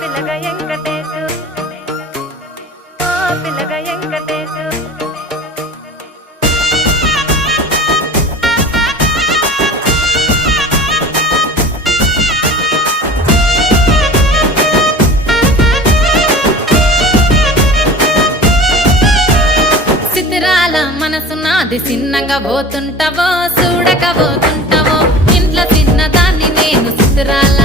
పిల్లగా వెంకటేశు ఓ పిల్లగా వెంకటేశు సిద్ధిరాల మనసు నాది చిన్నగా పోతుంటావో చూడక పోతుంటావో ఇంట్లో చిన్నదాన్ని నేను సిద్ధిరాల